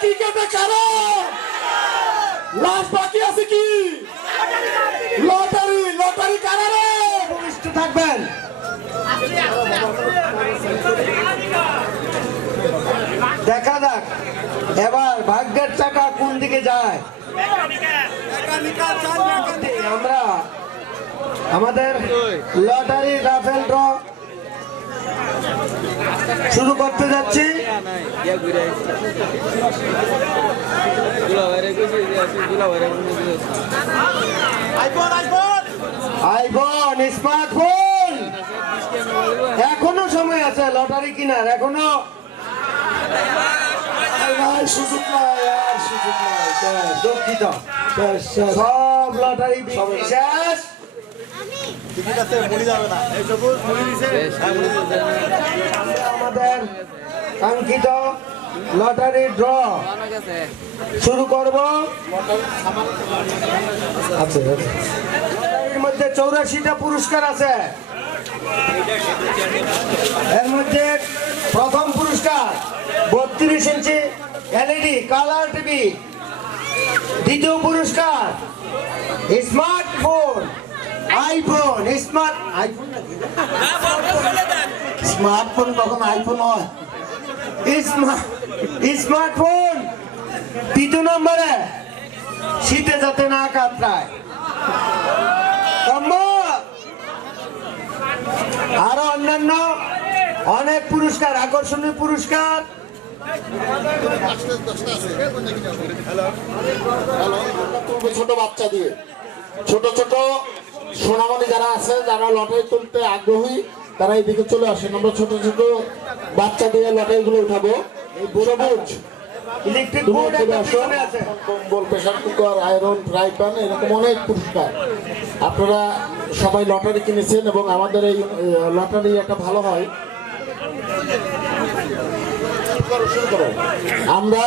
টিকেটে কারা লাশ বাকি আছে কি লটারি লটারি কারা রে উপবিষ্ট থাকবেন দেখা যাক এবার ভাগ্যের চাকা কোন দিকে যায় আমরা আমাদের লটারি রাফেল ড্র শুরু করতে যাচ্ছি আইফোন স্মার্টফোন এখনো সময় আছে লটারি কিনার এখনো সুযোগ নাই আর সুযোগ নাই দুঃখিত সব লটারি শেষ আমাদের কাঙ্ক্ষিত লটারি ড্র শুরু করব এর মধ্যে 84টা পুরস্কার আছে এর মধ্যে প্রথম পুরস্কার 32 ইঞ্চি এলইডি কালার টিভি দ্বিতীয় পুরস্কার স্মার্টফোন আইফোন স্মার্টফোন কখন আইফোন হয় স্মার্টফোন তৃতীয় নম্বরে শীতে যাতে না কাতরায় আরো অন্যান্য অনেক পুরস্কার আকর্ষণীয় পুরস্কার ছোট বাচ্চা দিয়ে ছোট ছোট সোনামণি যারা আছে যারা লটারি তুলতে আগ্রহী তারা এইদিকে চলে আসেন আমরা ছোট ছোট বাচ্চা দিয়ে লটারি গুলো উঠাবো সবুজ ইলেকট্রিক বোর্ড আছে কম্বল pressure cooker iron fry pan এরকম অনেক পুরস্কার আপনারা সবাই লটারি কিনেছেন এবং আমাদের এই লটারি একটা ভালো হয় আমরা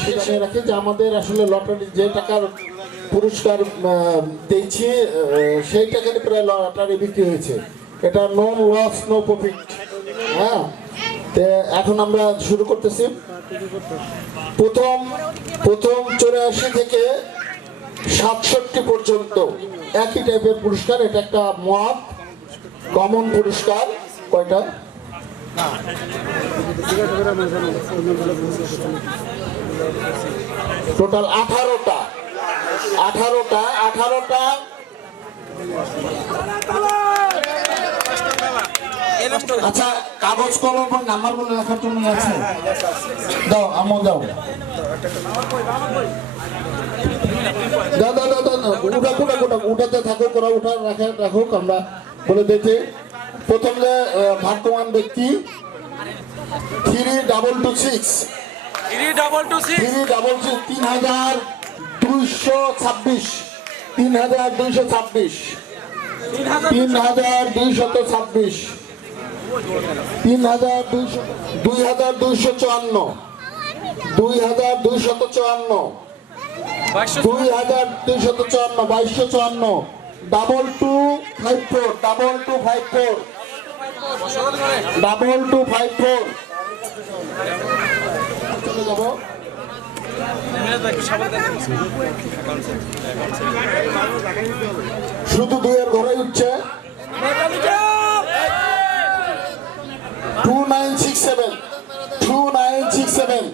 শিখিয়ে রাখি যে আমাদের আসলে লটারি যে টাকার পুরস্কার দিয়েছি সেই টাকা প্রায় লটারি বিক্রি হয়েছে এটা নো লস নো প্রফিট হ্যাঁ এখন আমরা শুরু করতেছি প্রথম 84 থেকে 67 পর্যন্ত একই টাইপের পুরস্কার এটা একটা মত কমন পুরস্কার কয়টা টোটাল 18টা আচ্ছা কাগজ কলম নাম্বার বলে লেখার জন্য আছে দাও আমল দাও উঠাতে থাকো ওরা উঠা রাখুক আমরা বলে দেখি প্রথম যে ভাগ্যবান ব্যক্তি 3226 2254 চলে যাব শুধু দুইয়ের ঘরে উঠছে 2967 2967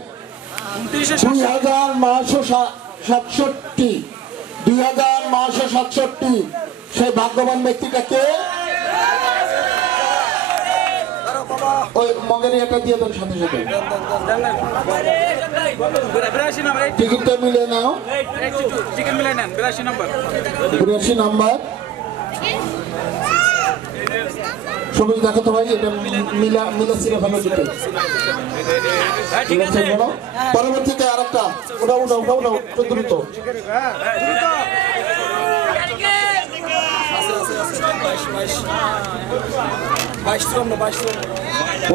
সেই ভাগ্যবান ব্যক্তিটাকে ওই মগের এটা দিয়ে দেন সাথে সাথে টিকিটটা মিলে নাও 82 নাম্বার সবুজ দেখো তো ভাই এটা মিলা সিরে ভালো দিতে পরবর্তীতে আরেকটা ওটা দ্রুত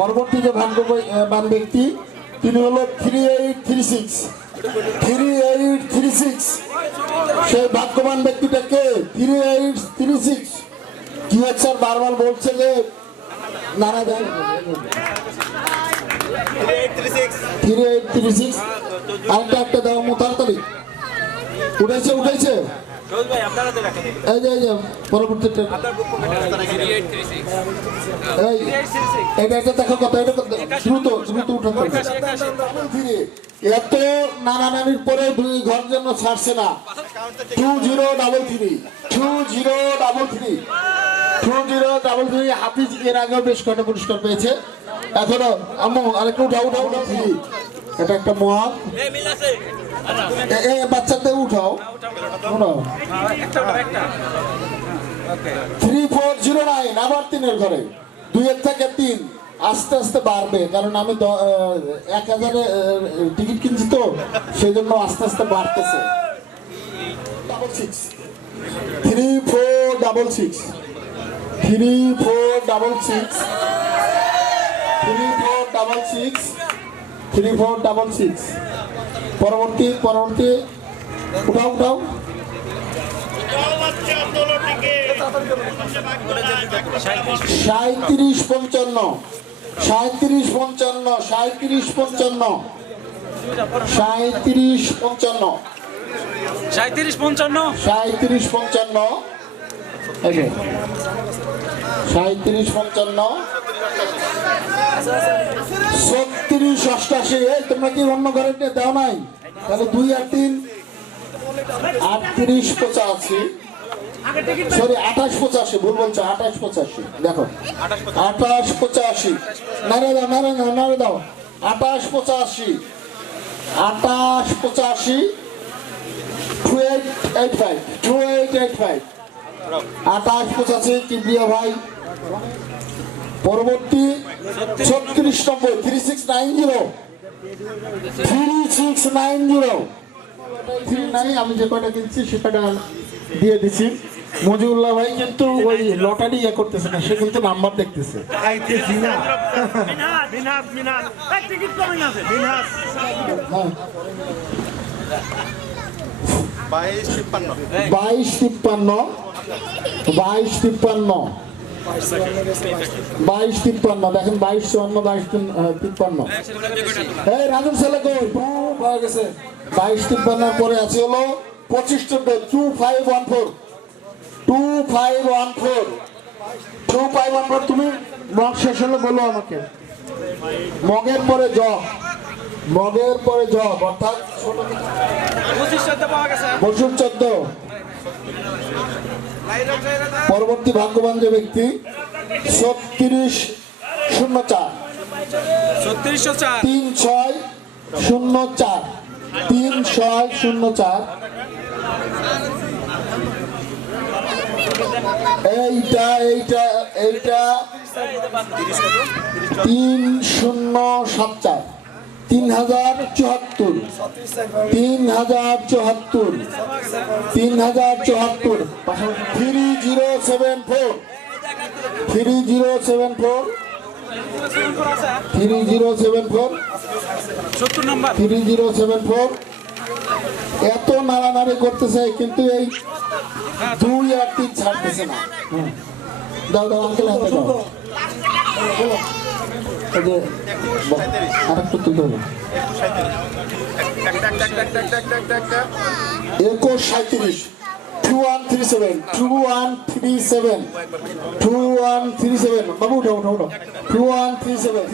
পরবর্তী যে ভাগ্যবান ব্যক্তি তিনি হলো 3836 সেই ভাগ্যবান ব্যক্তিটাকে 3836 কি হচ্ছে বারবার বলছে যে নানা দেন 3836 আরেকটা একটা দাও তাড়াতাড়ি। উঠেছে উঠেছে। এই যে পরবর্তীটা এই এটা দেখো কত, এটা দ্রুত দ্রুত উঠাতে হবে। এত নানানির পরে 2 ঘর জন্য ছাড়ছে না। 2033 2033 হাফিজ এর আগেও বেশ কটা পুরস্কার পেয়েছে। এখনো আম্মু আরেকটু উঠাও উঠাও উঠাও। এটা একটা মহান বাচ্চাদের উঠাও। 3409 আবার 3-এর ঘরে 2-এর থেকে 3 আস্তে আস্তে বাড়বে, কারণ আমি 1000 টিকিট কিনছি তো, সেই জন্য আস্তে আস্তে বাড়তেছে। 3466 3466 3466 পরবর্তী উঠাও উঠাও। 3755 3755 3755 3755 3755 3755 3788। তোমরা কি অন্য ঘরে দাও নাই? তাহলে 2 আর 3 3885 সরি 2885 ভুল বলছো 2885 দেখো 2885 নারে দাও 2885 2885 2885 কিবরিয়া ভাই। পরবর্তী 3690 3690 আমি যে কয়টা কিনছি সে কয়টা দিয়ে দিচ্ছি। মজিউল্লাহ ভাই কিন্তু ওই লটারি করতেছে না, সে কিন্তু নাম্বার দেখতেছে। বাইশ তিপ্পান্ন 2253 দেখেন 2254 এই রাজুর ছেলে কই পাওয়া গেছে। 2253 পরে আছে হলো 2514 2514 তুমি মগ শেষ হলো বলো আমাকে। মগের পরে জগ অর্থাৎ 14 পরবর্তী ভাগ্যবান যে ব্যক্তি 3604 3604 এইটা 3074 3074 3074 এত নাড়ানাড়ি করতেছে কিন্তু এই 2 আর 3 ছাড়তেছে না। দাও আঙ্কেল হাতে দাও। আরেকটু তুলতে হবে। 2137 2137 বাবু উঠাও 2137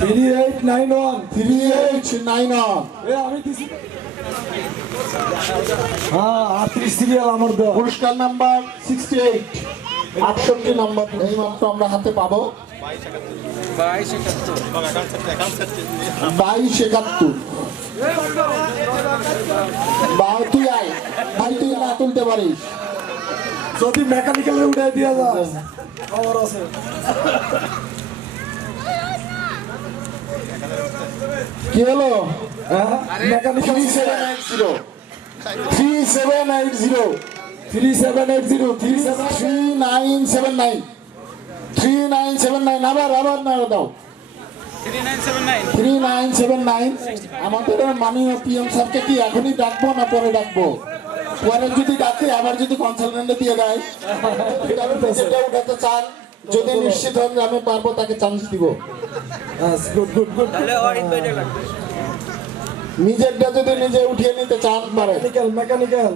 3891 পুরস্কার নাম্বার 68 68 নাম্বার এই মাত্র আমরা হাতে পাবো। 2271 তুই আয় ভাই, তুই না তুলতে পারিস যদি মেকানিক্যালে উঠে দিয়া যায় খবর আছে। কি হলো? 3780 3979 আবার না দাও 3979। আমাদের মাননীয় পিএম স্যারকে কি এখনই ডাকবো না পরে ডাকবো? পরে যদি ডাকে আবার যদি কনসালটেন্টে দিয়ে দেয় যেটা উঠাতে চান, যদি নিশ্চিত হন যে আমি পারবো তাকে চান্স দিব। নিজেরটা যদি নিজে উঠিয়ে নিতে চান পারেন। মেকানিক্যাল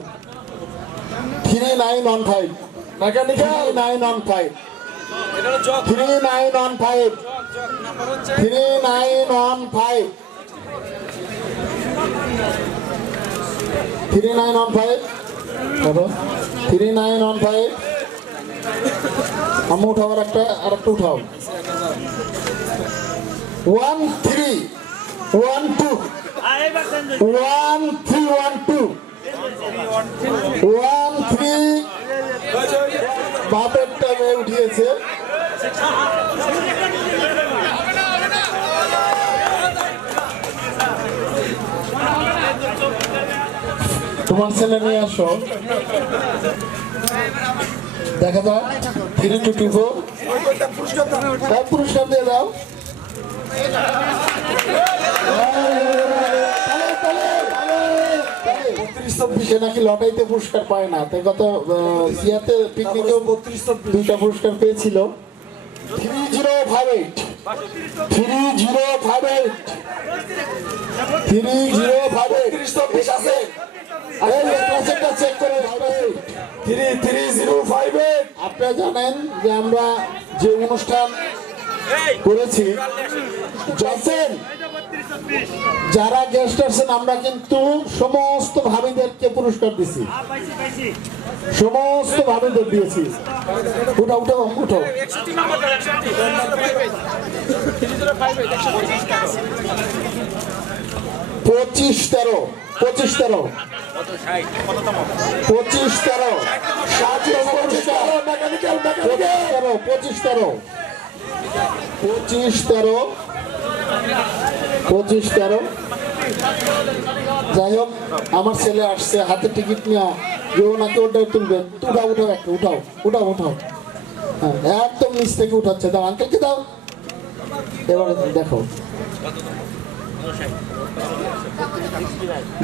3915 মেকানিক্যাল 3915 3915 3915 3915 3915 আমি উঠাও আর একটা উঠাও 1312 বাপেরটা মেয়ে উঠিয়েছে। তোমার ছেলে নিয়ে আসো, দেখা যাক। 3224 পুরস্কার দিয়ে দাও। সে নাকি লটারিতে পুরস্কার পায় না, তাই গত ইয়াতে পিকনিকেও 2টা পুরস্কার পেয়েছিল। 3058 3058 3058 আছে। চেক করে 3058 আপনারা জানেন যে আমরা যে অনুষ্ঠান করেছি জসেন যারা গেস্ট আসছেন আমরা কিন্তু সমস্ত ভাবিদেরকে পুরস্কার দিছি, সমস্ত ভাবিদের দিয়েছি। উঠো উঠো উঠো 25-13 25-13 25-13 25-13 যাই হোক, আমার ছেলে আসছে হাতে টিকিট নিয়ে, যে ওনাকে ওটাই তুলবেন। উঠাও উঠাও একটা উঠাও উঠাও উঠাও, হ্যাঁ একদম নিচ থেকে উঠাচ্ছে। দাও আঙ্কেলকে দাও। এবারে দেখো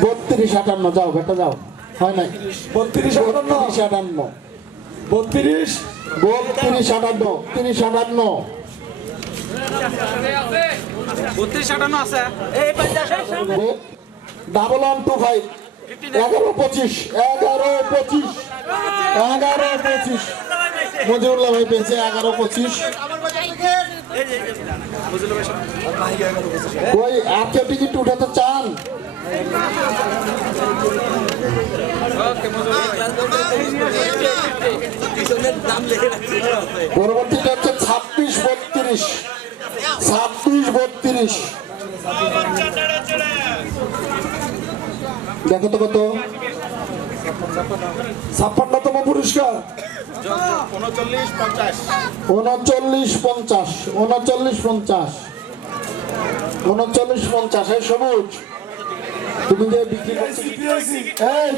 3258 যাও বেটা যাও, হয় নাই 3258 32 আছে। ডাবল 125 11-25 মজিবুল্লাহ ভাই পেয়েছে 11-25। ওই আর কেউ টিকিট উঠাতে চান? পরবর্তীটা হচ্ছে 26-32 26-32 দেখো তো কত 56তম পুরস্কার 3950 এই সবুজ তুমি যে বিক্রি করছো এই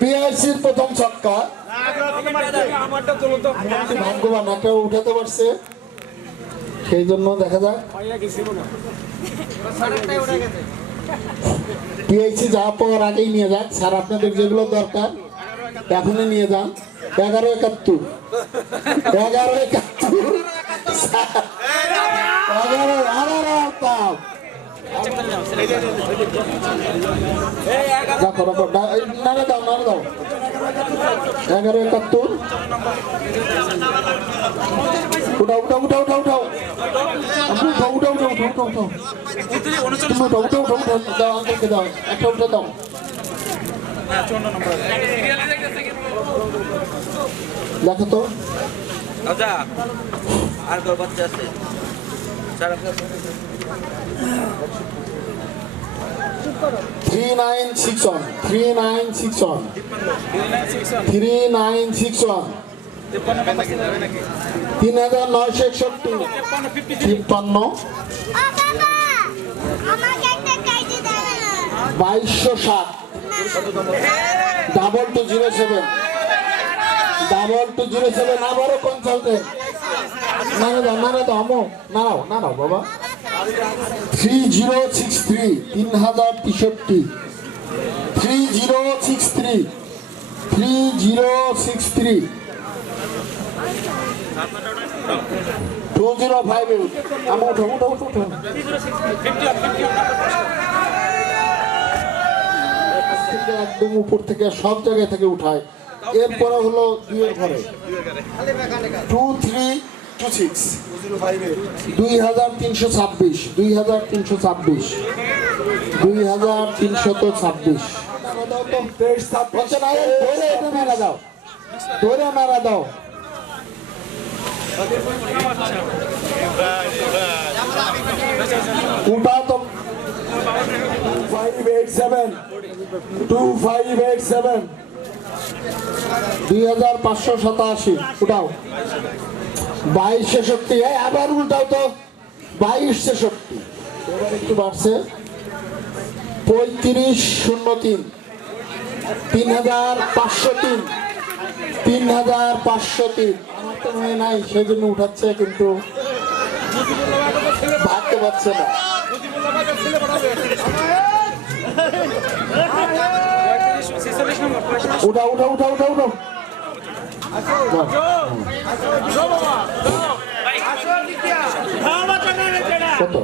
পিআইসির প্রথম ছক্কা। ভাগ্যবান একটা উঠাতে পারছে, সেই জন্য দেখা যাক পিআইসি যা পাওয়ার আগেই নিয়ে যাক। স্যার আপনাদের যেগুলো দরকার এখনই নিয়ে যান। 1171 নারে দাও 1171 উঠাও দাও আঙ্কেলকে দাও একটা উঠে দাও। দেখো তো আর তোর বাচ্চা আছে স্যার আপনার 3961 3961 53 2207 2207 আবারও কনসালটেন্ট নারে দাও আমো নাড়াও বাবা 3063 3063 2058 আমো উঠো থেকে একদম উপর থেকে সব জায়গায় থেকে উঠায়। এরপরে হলো 2 ঘরে 2326 2326 2326 2326 হচ্ছে না, ধরে এটা মেরা দাও, ধরে মেরা দাও। উঠাও তো 2587 2587 2587 উঠাও। 2266 আবার উল্টাও তো 2266 এবার একটু বাড়ছে 3503 3503 3503 আমার তো মনে নাই সেজন্য উঠাচ্ছে কিন্তু ভাবতে পারছে না। উঠা উঠা উঠা উঠা উঠা কত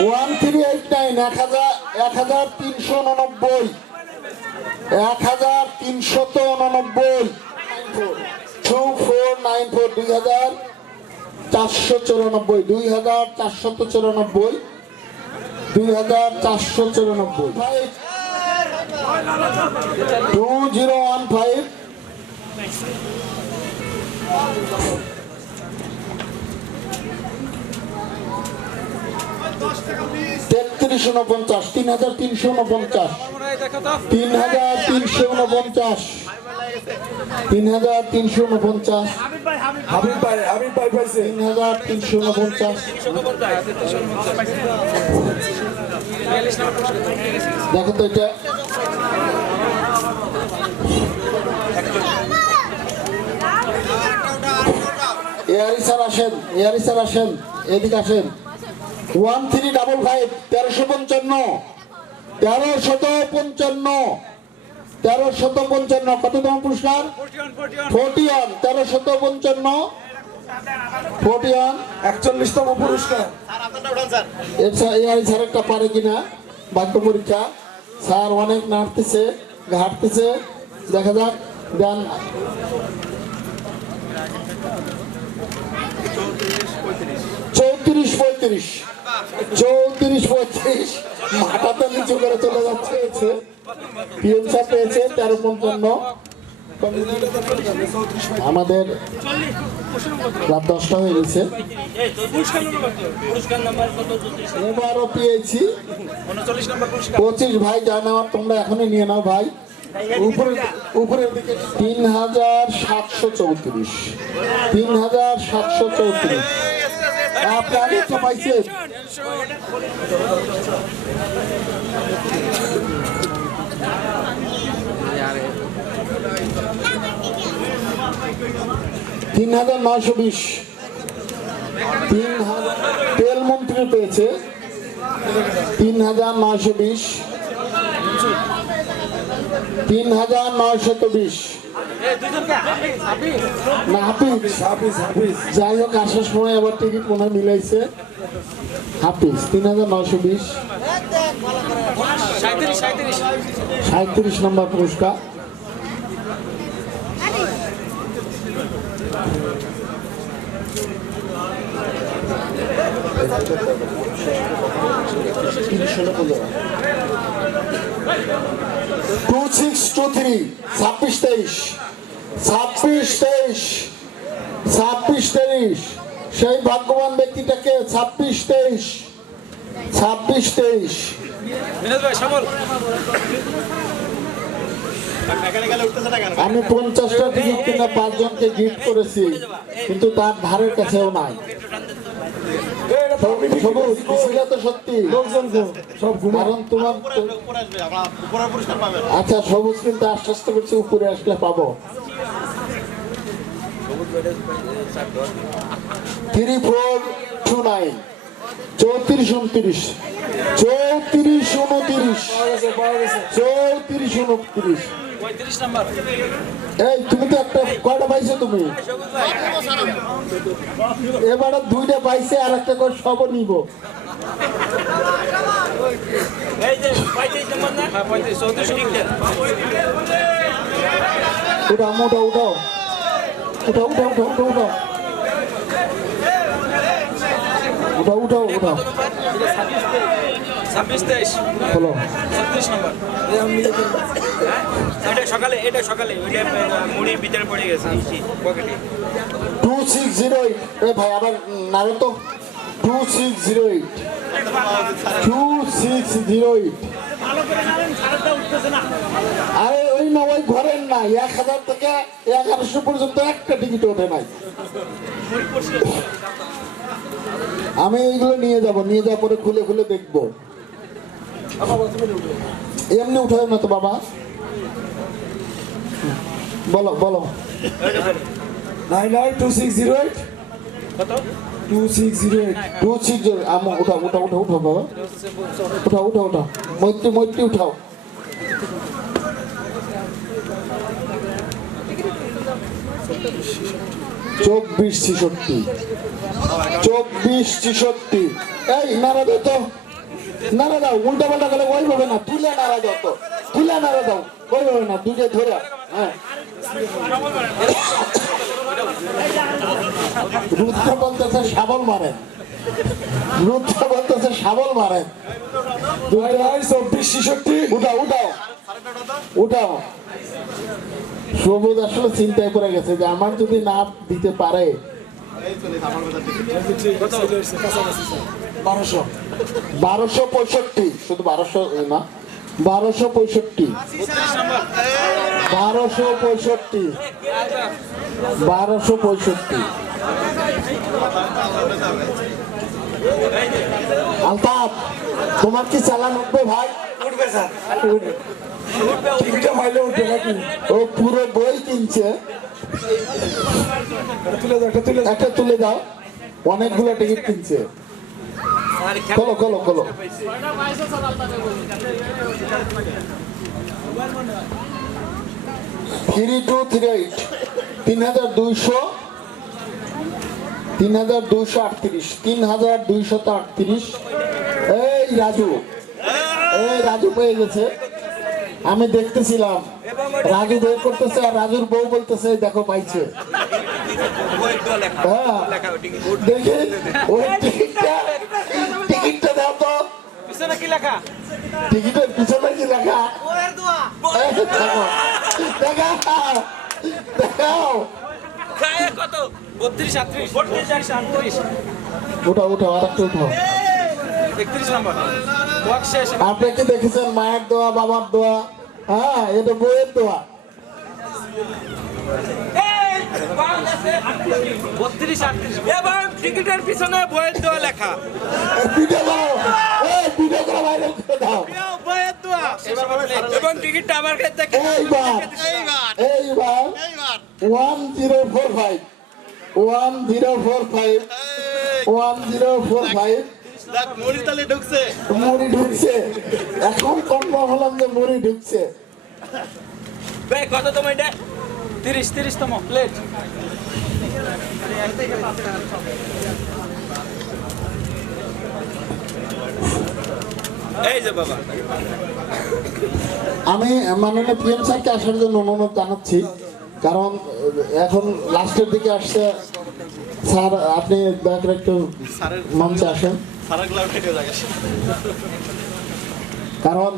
1389 1399 1399 2494 2494 2494 2015 2015 3349 3349 3349 3349 হাবিব ভাই পাইছে 3349 দেখো তো এটা এয়ারি স্যার আসেন, এয়ারি স্যার আসেন, এদিকে আসেন। 1355 1355 1355 কততম পুরস্কার 41 1355 41 41তম পুরস্কার। এয়ারি স্যার একটা পারে কিনা বাক্য পরীক্ষা। স্যার অনেক নাড়তেছে ঘাটতেছে, দেখা যাক দেন। 3435 মাথাটা নিচু করে চলে যাচ্ছে। পিএম স্যার পেয়েছে 1355। আমাদের রাত 10টা হয়ে গেছে, এবারও পেয়েছি 25 ভাই যা নেওয়ার তোমরা এখনই নিয়ে নাও ভাই। উপরের দিকে 3734 3734 আপনি আগে তো পাইছেন। তিন 3920 তেল মন্ত্রী পেয়েছে 3920 3920 না হাফিজ যাই হোক আসার সময় আবার টিকিট মনে হয় মিলাইছে। হাফিজ 3920 37 নম্বর পুরস্কার। টু 2623 2623 সেই ভাগ্যবান ব্যক্তিটাকে 2623 আমি 50টা টিকিট কিনা 5 জনকে গিফট করেছি কিন্তু তার ধারের কাছেও নাই। সত্যি সব কারণ তোমার আচ্ছা সবুজ কিন্তু আশ্বস্ত করছে উপরে আসলে পাবো। 3429 3429 3429 এই তুমি তো একটা কয়টা পাইছো তুমি? এবারে 2টা পাইছে আর একটা করে সব নিব। এই যে 35 নম্বর না? হ্যাঁ 35 34 টিকটা। উঠাও উঠাও উঠাও উঠাও উঠাও উঠাও উঠাও উঠাও উঠাও উঠাও উঠাও 26 23 হলো 36 নম্বর। হ্যাঁ? এটা সকালে ওইটা মুড়ির ভিতরে পড়ে গেছে পকেটে। 2608 এ ভাই আবার নারে তো 2608 2608 আরে ওই না ওই ঘরের না 1000 থেকে 1100 পর্যন্ত একটা টিকিট ওঠে নাই। আমি এইগুলো নিয়ে যাওয়ার পরে খুলে খুলে দেখবো। এমনি উঠায় না তো বাবা, বলো বলো 992608 কত? 2608 2608 আমো উঠাও উঠাও উঠাও উঠাও বাবা উঠাও উঠাও উঠাও মৈত্রী উঠাও। চব্বিশ 46 এই নাড়া দাও তো, নাড়া দাও, উল্টা পাল্টা গেলে ওই হবে না, তুলে নাড়া দাও তো, তুলে নাড়া দাও, ওই হবে না, দুটো ধরে। হ্যাঁ রুদ্র বলতেছে শাবল মারেন, রুদ্র বলতেছে শাবল মারেন। 2466 উঠাও উঠাও উঠাও। সবুজ আসলে চিন্তায় পড়ে গেছে যে আমার যদি না দিতে পারে 1265 শুধু 1200 না 1265 আলতাফ তোমার কি চালান উঠবে ভাই? উঠবে স্যার। টিকিটটা পাইলে উঠবে নাকি? ও পুরো বই কিনছে, একটা তুলে দাও, অনেকগুলো টিকিট কিনছে। খোলো খোলো খোলো। 3238 3238 এই রাজু পেয়ে গেছে। আমি দেখতেছিলাম রাজু বের করতেছে আর রাজুর বউ বলতেছে দেখো পাইছে। হ্যাঁ দেখি ওই টিকিটটা দাও তো, পিছনে কি লেখা? টিকিটের পিছনে কি লেখা? এই দেখো, দেখাও দেখাও। গায়ে কত? 32 38 38 উঠাও উঠাও আর একটু উঠাও। 31 নম্বর। বক্স শেষ। আপনি কি দেখেছেন মায়ের দোয়া বাবার দোয়া? হ্যাঁ এটা বইয়ের দোয়া। 32 38 এবং টিকিটের পিছনে বইয়ের দোয়া লেখা। ভিডিও করো, ভিডিও করো, ভাইরাল করে দাও। বইয়ের দোয়া এবং টিকিটটা আমার কাছে থেকে এইবার 1045 মুড়ি ঢুকছে। এখন কনফার্ম হলাম যে মুড়ি ঢুকছে। ভাই কত তোমার এটা? 30 তম প্লেট। এই যে বাবা, আমি মাননীয় পিএম স্যারকে আসার জন্য অনুরোধ জানাচ্ছি, কারণ এখন লাস্টের দিকে আসছে। স্যার আপনি দয়া করে একটু মঞ্চে আসেন, কারণ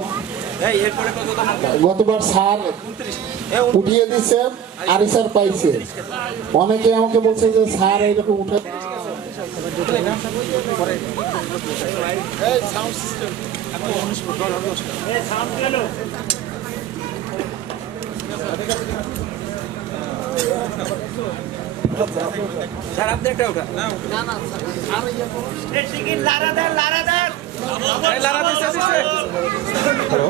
এই এরপরে কত তম? গতবার স্যার উঠিয়ে দিছে আর স্যার পাইছে। অনেকে আমাকে বলছে যে স্যার এইরকম উঠে স্যার আপনি একটা উঠা না টিকিট লারা দেন লারা দিছে হ্যালো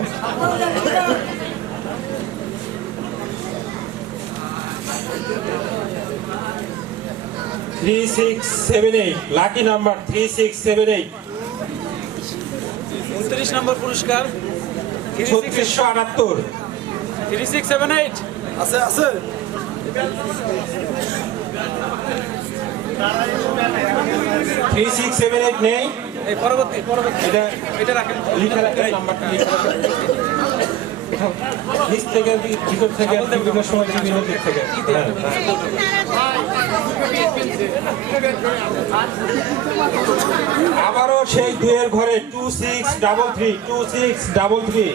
3678 লাকি নাম্বার 3678 29 নম্বর পুরস্কার 3678 3678 আছে আছে 3678 নেই। এই পরবর্তী এটা এটা রাখেন লিখে রাখেন, নাম্বারটা লিখে রাখেন। কোথাও নিচ থেকে ভিতর থেকে বিভিন্ন সময় বিভিন্ন দিক থেকে। হ্যাঁ, হ্যাঁ। আবারও সেই দুয়ের ঘরে 2633 2633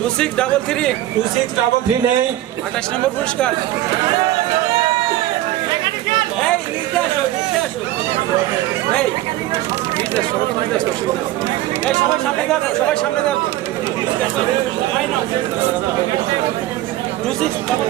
2633 নেই। 28 নম্বর পুরস্কার। এই নিচে আসো, নিচে আসো। এই নিচে আসো, নিচে আসো। এই সবাই সামনে যান, সবাই সামনে যান। 26 নম্বর।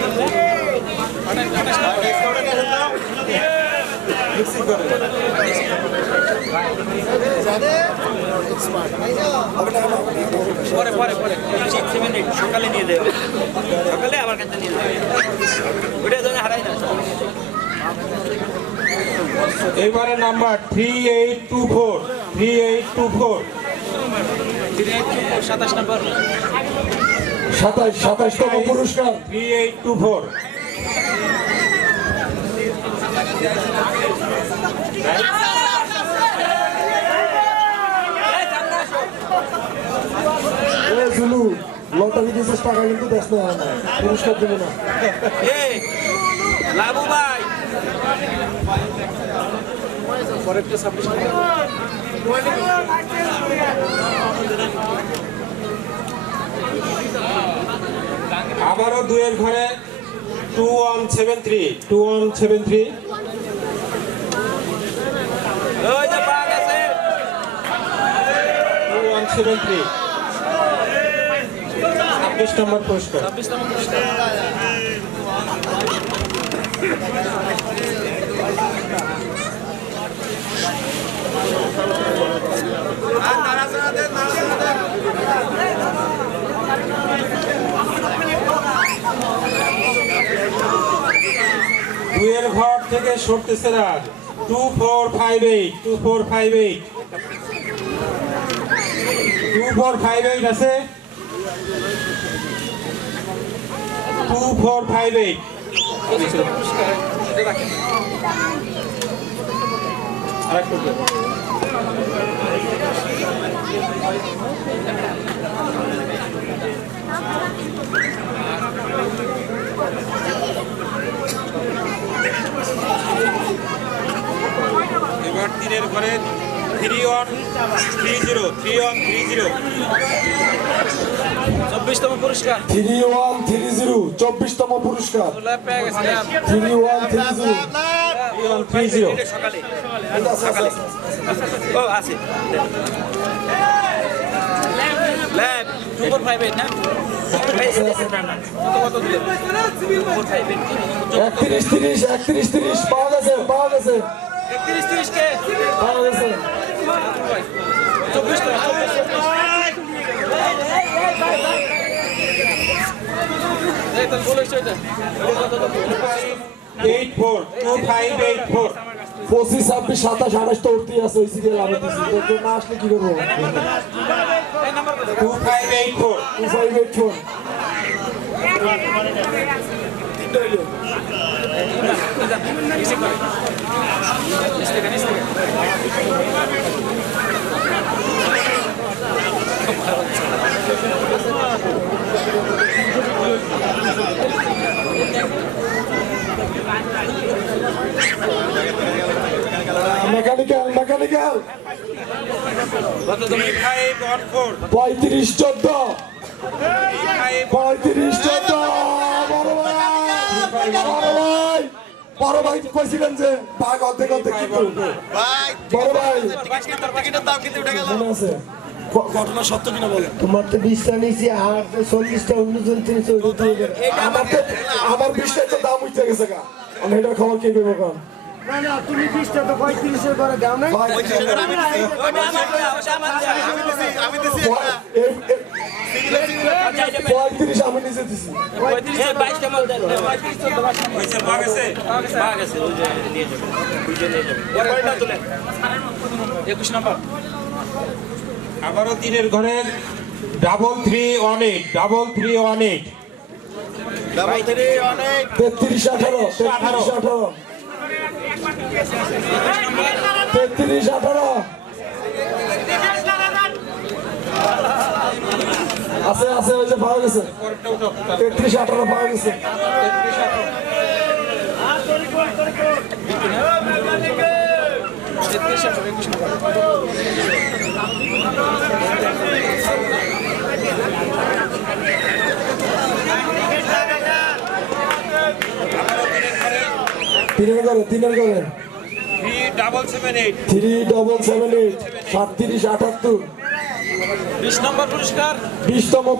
পরে পরে পরে 678 সকালে নিয়ে দেবে, সকালে আমার কাছে নিয়ে দেবে, ওইটা যেন হারাই না। এবারে নাম্বার 3824 3824 27 নম্বর 27তম পুরস্কার 3824 জুলু লটারি দিয়েছিস টাকা কিন্তু দেশ না পুরস্কার দেবে না। এই লাবু ভাই পরেরটা 26 নম্বর। আবারও দুয়ের ঘরে 2173 ওই যে পাক আছে 2173 26 নম্বর পুরস্কার। 26 নম্বর পুরস্কার। দুয়ের ঘর থেকে সরতেছে রাজ 2458 আছে 2458 আরেকটু দিন। এবার তিনের ঘরে 3130 24তম পুরস্কার। 3130 24তম পুরস্কার ল্যাব পেয়ে গেছে, ল্যাব। 3130 3130 এটা সকালে সকালে ও আছে ল্যাব 2458 না এই কত দিলে 2458 3130 পাওয়া গেছে 31 কে পাওয়া গেছে 24 টাকা 24 এই তো বলেছ এটা 2584 25 26 27 28 তো উঠতেই আছে ওই সিরিয়াল আমি দিছি তো না আসলে কি করবো এই নাম্বার কত 2584 2584 রিসিভ করে নিচ থেকে মেকানিক্যাল কত তুমি 3514 35 14 35 14 বড় ভাই কইছিলেন যে ভাগ অর্ধেক কি করবো বড় ভাই টিকিটের দাম কিন্তু উঠে গেল মনে আছে ঘটনা সত্য কিনা বলে তোমার তো 20টা নিয়েছি আর 40টা অন্য জন তিনশো আমার 20টাই তো দাম উঠে গেছে গা আমি এটার খবর কে দেবো কারণ না না তুমি 20টা তো 35 করে দাও না আমি দিছি 35 আমি নিজে দিছি 22 টা মাল দেন 22 হয়েছে মাগেছে গেছে ওই যে নিয়ে যাবে বুঝে নিয়ে যাবে পরেরটা তুলেন 21 নম্বর আবারও তিনের ঘরে 3318 33-18 আছে আছে ওই যে পাওয়া গেছে 33-18 পাওয়া গেছে। তিনের করে 3778 3778 20 নম্বর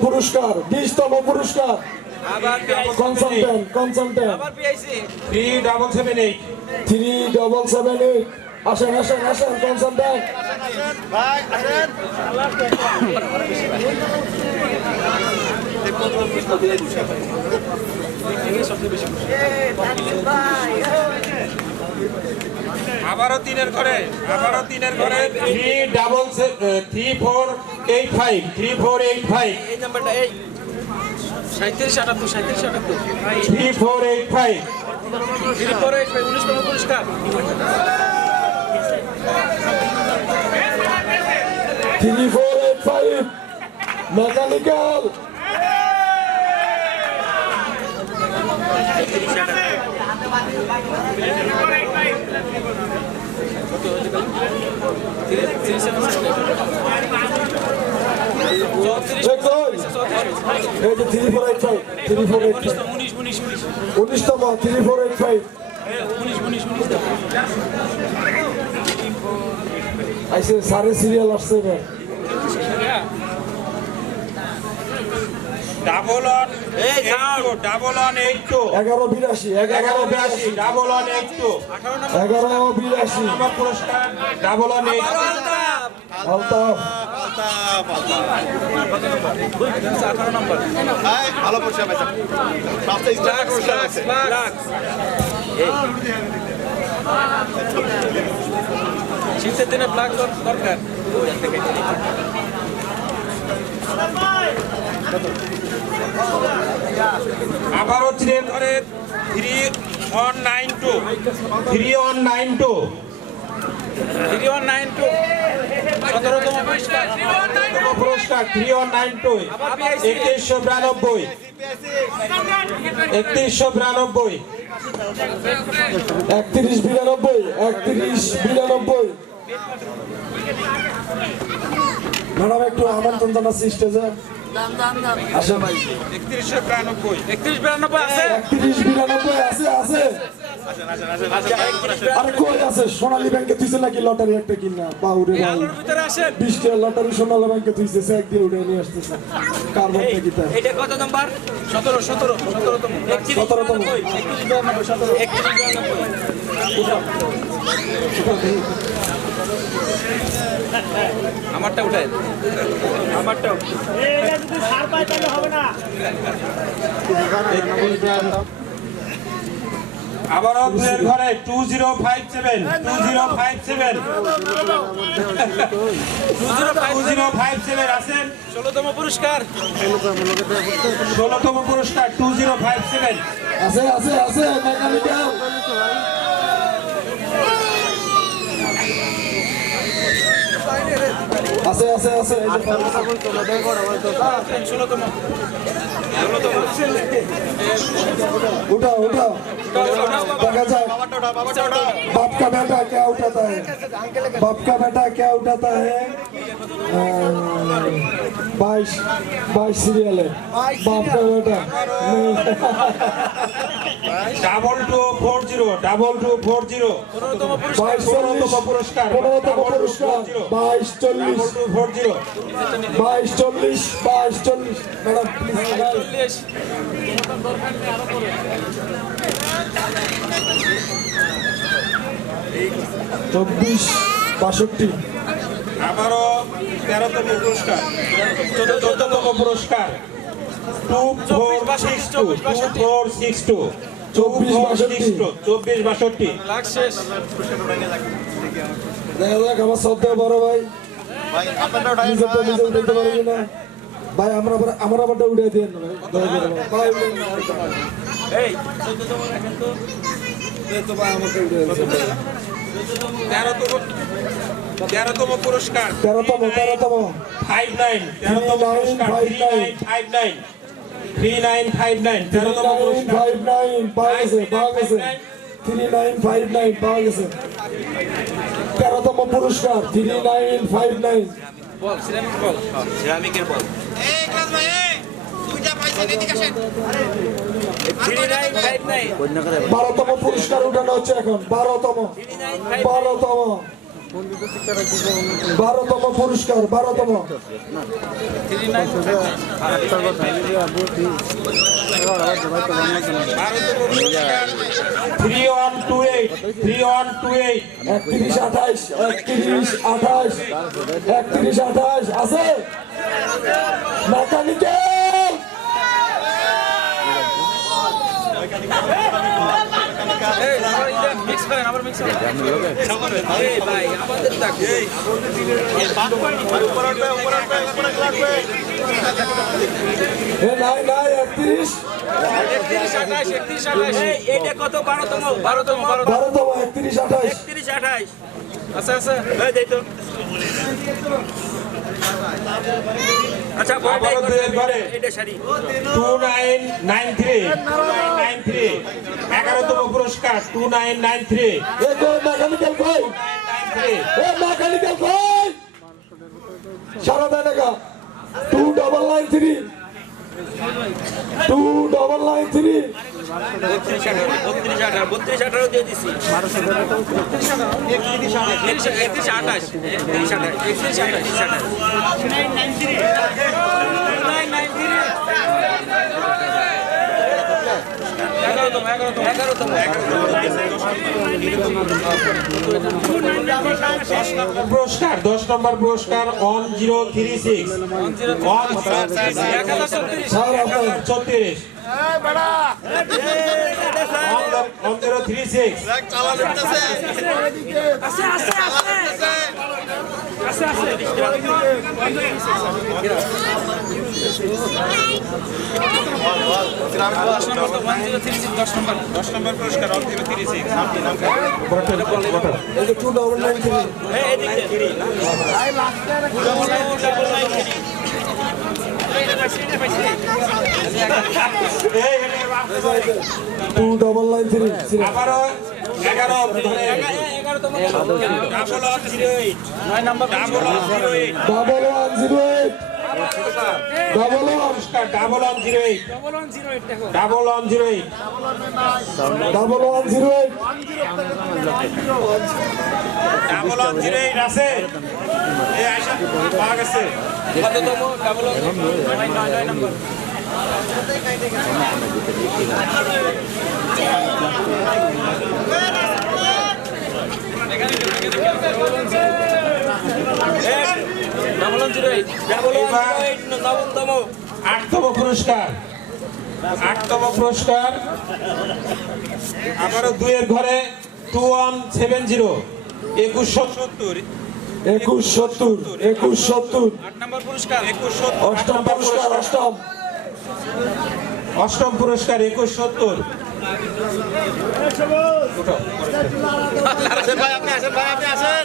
পুরস্কার 20তম পুরস্কার আবার কনসালটেন্ট আবার পিআইসি 3778 আসেন কনসালটেন্ট আবারও তিনের ঘরে 3485 এই নাম্বারটা এই 3778 3485 19 নম্বর পুরস্কার 3485 মেকানিক্যাল এই যে 3485 19তম 3485 আইসে সারে সিরিয়াল আসছে এবার ডাবল অন 82 1182 ডাবল অন 82 1182 নম্বর পুরস্কার ডাবল অন 82 আলতাফ ভালো পুরস্কার পাইছে পাঁচটা স্টার পুরস্কার আছে শীতের দিনে ব্ল্যাক দরকার আবারও তিনের ঘরে 3192 17তম পুরস্কার পুরস্কার 3192 3192 3192 ম্যাডাম একটু আমন্ত্রণ জানাচ্ছি স্টেজে আসেন ভাই 3192 আছে 3192 আছে আরে কই আছে সোনালী ব্যাংকে তুইছে নাকি লটারি একটা কিনা বাউরে ভাই আলোর ভিতরে আসেন 20 টাকা লটারি সোনালী ব্যাংকে তুইছে চেক দিয়ে উঠে নিয়ে আসতেছে কারবারটা কি তাই এটা কত নাম্বার 17তম 17তম আমারটা উঠায় আমারটাও আবারও দুয়ের ঘরে 2057 আছেন 16তম পুরস্কার 16তম পুরস্কার 2057 আছে মেকানিক্যাল আছে এই যে 16তম उठा देखा जाए बाप का बेटा क्या उठाता है 22 सीरियल है बाप का बेटा 2240 15তম পুরস্কার 2240 मैडम प्लीज 24-62 আবারও 13তম পুরস্কার 14তম পুরস্কার 2462 লাখ শেষ দেখা যাক আমার শ্রদ্ধা বড় ভাই ভাই আপনারটা নিজে উঠাইতে পারবি না ভাই আমার আবারটা উঠে দেন না ভাই দয়া করে ভাই উঠে না এই 14তম রাখেন তো তো ভাই আমাকে উঠে দেন 13তম পুরস্কার 13তম 59 13তম পুরস্কার 3959 3959 13তম পুরস্কার 3959 পাওয়া গেছে 3959 পাওয়া গেছে 13তম পুরস্কার 3959 বল সিরামিক বল সিরামিকের বল এই ক্লাস ভাই এই দুইটা পয়সা এদিকে আসেন 3959 12তম পুরস্কার উঠানো হচ্ছে এখন 12তম পুরস্কার 12তম 3128 আছে মেকানিক্যাল এই আবার এটা মিক্স করেন আবার মিক্স করেন এই ভাই আমাদের ডাক এই উপর উঠবে লাগবে এ নাই 31 3128 এইটা কত 12তম 12তম 3128 3128 আচ্ছা আচ্ছা এই দেই তো আচ্ছা আবারও দুয়ের ঘরে এটা শাড়ি 2993 11তম পুরস্কার 2993 এ কই মেকানিক্যাল কই 93 এ মেকানিক্যাল কই সারা দেন না 2993 3218 দিয়ে দিছি 11 পুরস্কার 10 নম্বর পুরস্কার 1036 1036 এই বড়া 1036 চালান উঠতেছে দশ নম্বর পুরস্কার অন্তিম 36 নাম এই যে 2993 2993 আবারও 11 ধরে 1108 পুরস্কার 1108 1108 1108 আছে এই আয়শা পাওয়া গেছে কততম ডাবল 9 নম্বর নবমতম 8তম পুরস্কার আবারও দুয়ের ঘরে 2170 2170 2170 8 নম্বর পুরস্কার অষ্টম পুরস্কার 2170 আসেন ভাই আপনি আসেন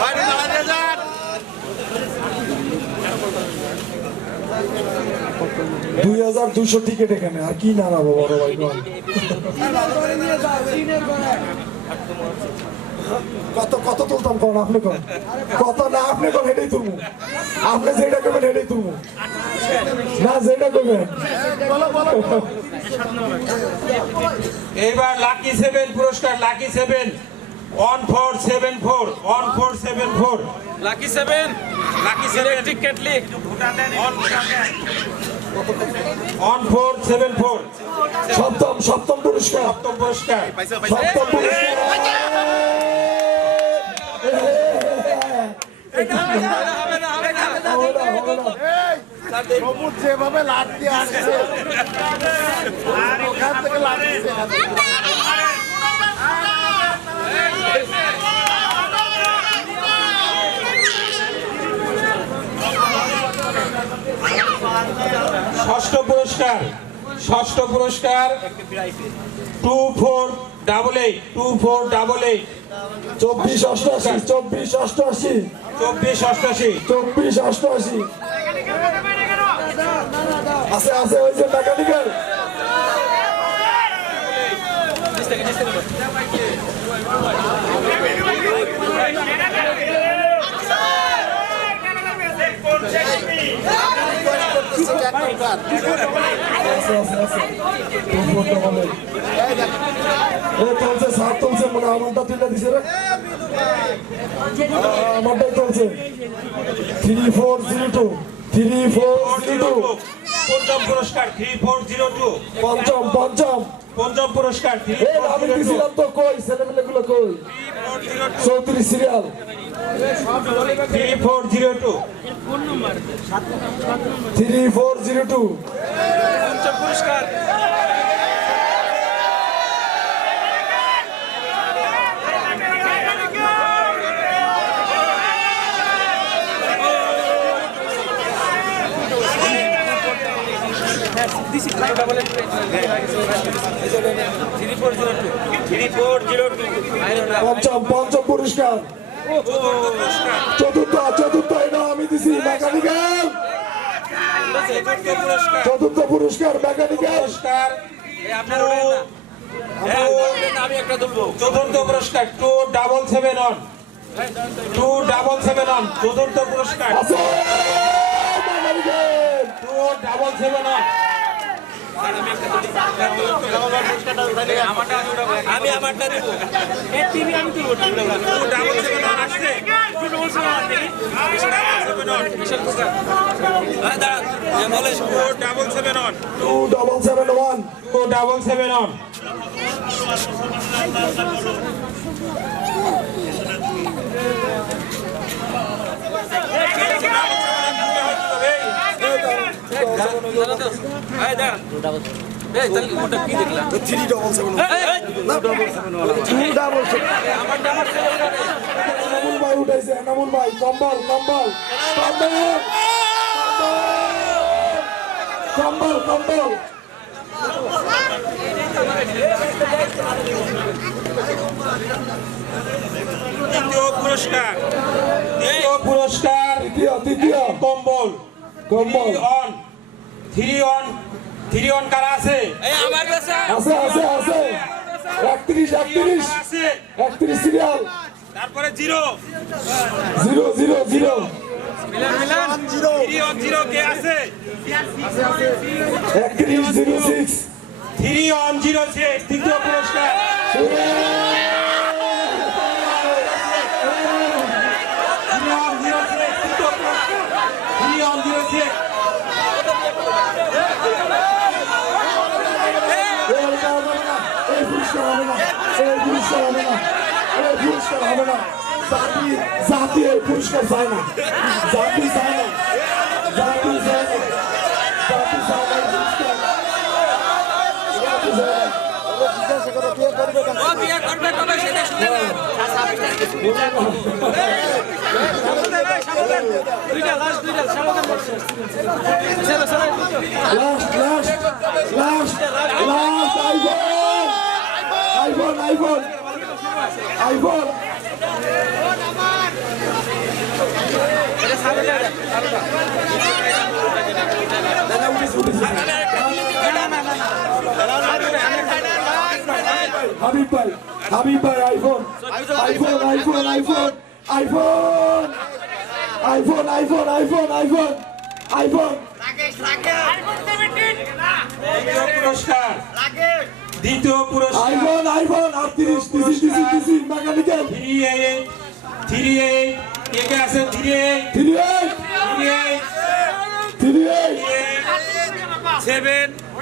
ভাই নাড়া দিয়ে যান 2200 টিকিট এখানে আর কি নাড়াবো বড় ভাই কত তুলতাম কোন আপনি কোন কত না আপনি কোন হেডেই তুলবো আপনি যেটা করবেন হেডেই তুলবো না যেটা করবেন এইবার লাকি 7 পুরস্কার লাকি 7 1474 লাকি 7 ইলেকট্রিক কেটলি 1474 সপ্তম পুরস্কার সপ্তম পুরস্কার সপ্তম পুরস্কার সবুজ যেভাবে লাট দিয়ে আসছে আর ওখান থেকে লাট দিচ্ছে পুরস্কার, ষষ্ঠ পুরস্কার 2488 2488 2488 2488 2488 2488 আছে আছে ওই যে মেকানিক্যাল আছে আছে আছে চলছে সাত চলছে মনে হয় আমারটা তুলে দিছে রে আমারটাই চলছে 3402 3402 পঞ্চম পুরস্কার 3402 পঞ্চম পুরস্কার আমি দিছিলাম তো কই ছেলেমেয়েগুলো কই 34 সিরিয়াল 3402 3402 পঞ্চম পুরস্কার দিছি টাকা বলে 3402 পঞ্চম পুরস্কার চতুর্থ এটা আমি দিছি মেকানিক্যাল চতুর্থ পুরস্কার মেকানিক্যাল পুরস্কার আপনার ওটা না আমি একটা ধরবো চতুর্থ পুরস্কার 2771 2771 চতুর্থ পুরস্কার আছে মেকানিক্যাল 2771 আমি আমারটা দেবো এই টিভি আমি তুলবো 2771 আসছে বলে 2771 2771 2771 এই তাহলে ওটা কি দেখলাম 3771 এনামুল ভাই উঠাইছে এনামুল ভাই কম্বল দ্বিতীয় পুরস্কার তৃতীয় কম্বল 3 অন কারা আছে এই আমার কাছে আছে 31 সিরিয়াল তারপরে 0 0 মিলান 3 অন 0 কে আছে 3106 3 অন 06 তৃতীয় পুরস্কার 3 অন 06 এই পুরস্কার হবে না জাতি এই পুরস্কার চায় না জাতি চায় না ও বিয়ে করবে কবে সেটা শুনে না দুইটা লাস্ট সমাধান করছে লাস্ট আইফোন হাবিব ভাই আইফোন দ্বিতীয় পুরস্কার আইফোন 38 মেকানিক্যাল 38 কে আছে 7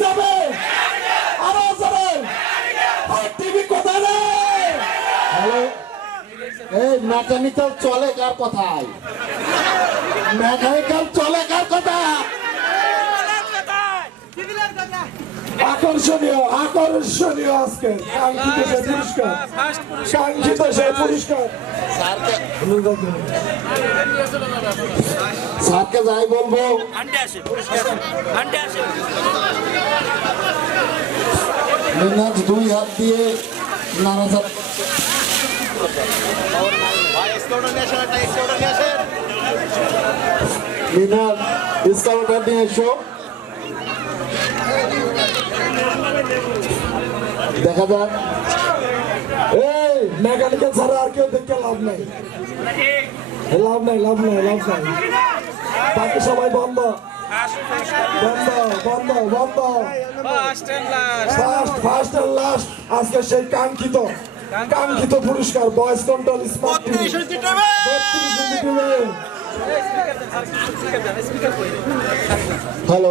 যাবে মেকানিক্যাল চলে কার কথায়? মেকানিক্যাল চলে কার কথা? আকর্ষণীয় আকর্ষণীয় আজকে কাঙ্ক্ষিত সেই পুরস্কার, কাঙ্ক্ষিত সেই পুরস্কার। স্যারকে যাই বলবো, আন্ডে আসে পুরস্কার আন্ডে আসে মিনাজ 2 হাত দিয়ে নাড়াচাড়া ভাই স্কাউটার নিয়ে আসেন, একটা স্কাউটার নিয়ে আসেন। মিনাজ স্কাউটার নিয়ে এসো। দেখা যাক। এই মেকানিক্যাল ছাড়া আর কেউ দেখতে লাভ নাই, লাভ নাই, লাভ নাই, লাভ নাই। বাকি সবাই বন্ধ, বন্ধ, বন্ধ, বন্ধ। ফার্স্ট ফার্স্ট এন্ড লাস্ট আজকে সেই কাঙ্ক্ষিত কাঙ্ক্ষিত পুরস্কার boys control smart TV 32 inch TV. Hello,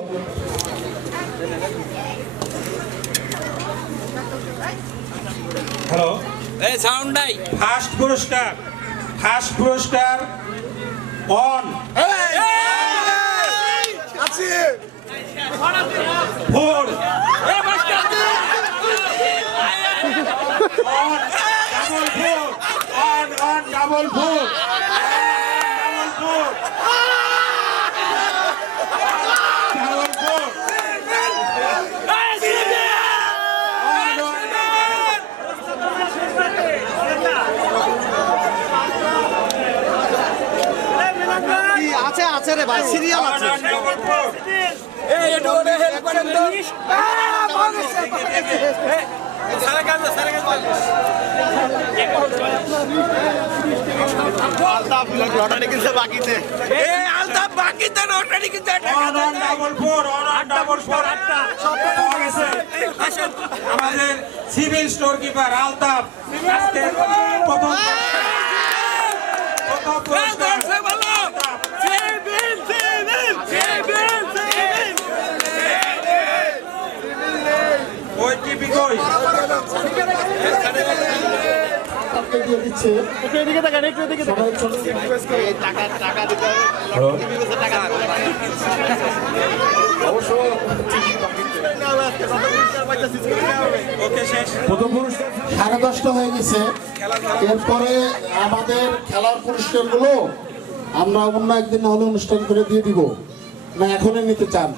hello, এই সাউন্ড নাই ফার্স্ট পুরস্কার, ফার্স্ট পুরস্কার অন আছি ফোর এই master on double four, double four. কি আছে আছে রে ভাই, সিরিয়াল আছে। এই একটু ওরে হেল্প করেন তো সারা কাজ আলতাফ লটারি কিনছে বাকিতে। এই আলতাফ বাকিতে নটারি কিন্তু On double four, on double four. পাওয়া গেছে। আসেন আমাদের সিভিল স্টোর কিপার আলতাফ আজকে প্রথম পুরস্কার ওই টিভি কই তাকে দিয়ে দিচ্ছে। সবাই চলে এই টাকা টাকা দিতে হবে, লটারি কিনছে টাকা দিতে হবে। অবশ্য ওকে শেষ 10:30 হয়ে গেছে। এরপরে আমাদের খেলার পুরস্কারগুলো আমরা অন্য একদিন হলে অনুষ্ঠান করে দিয়ে দিব, না এখনই নিতে চান?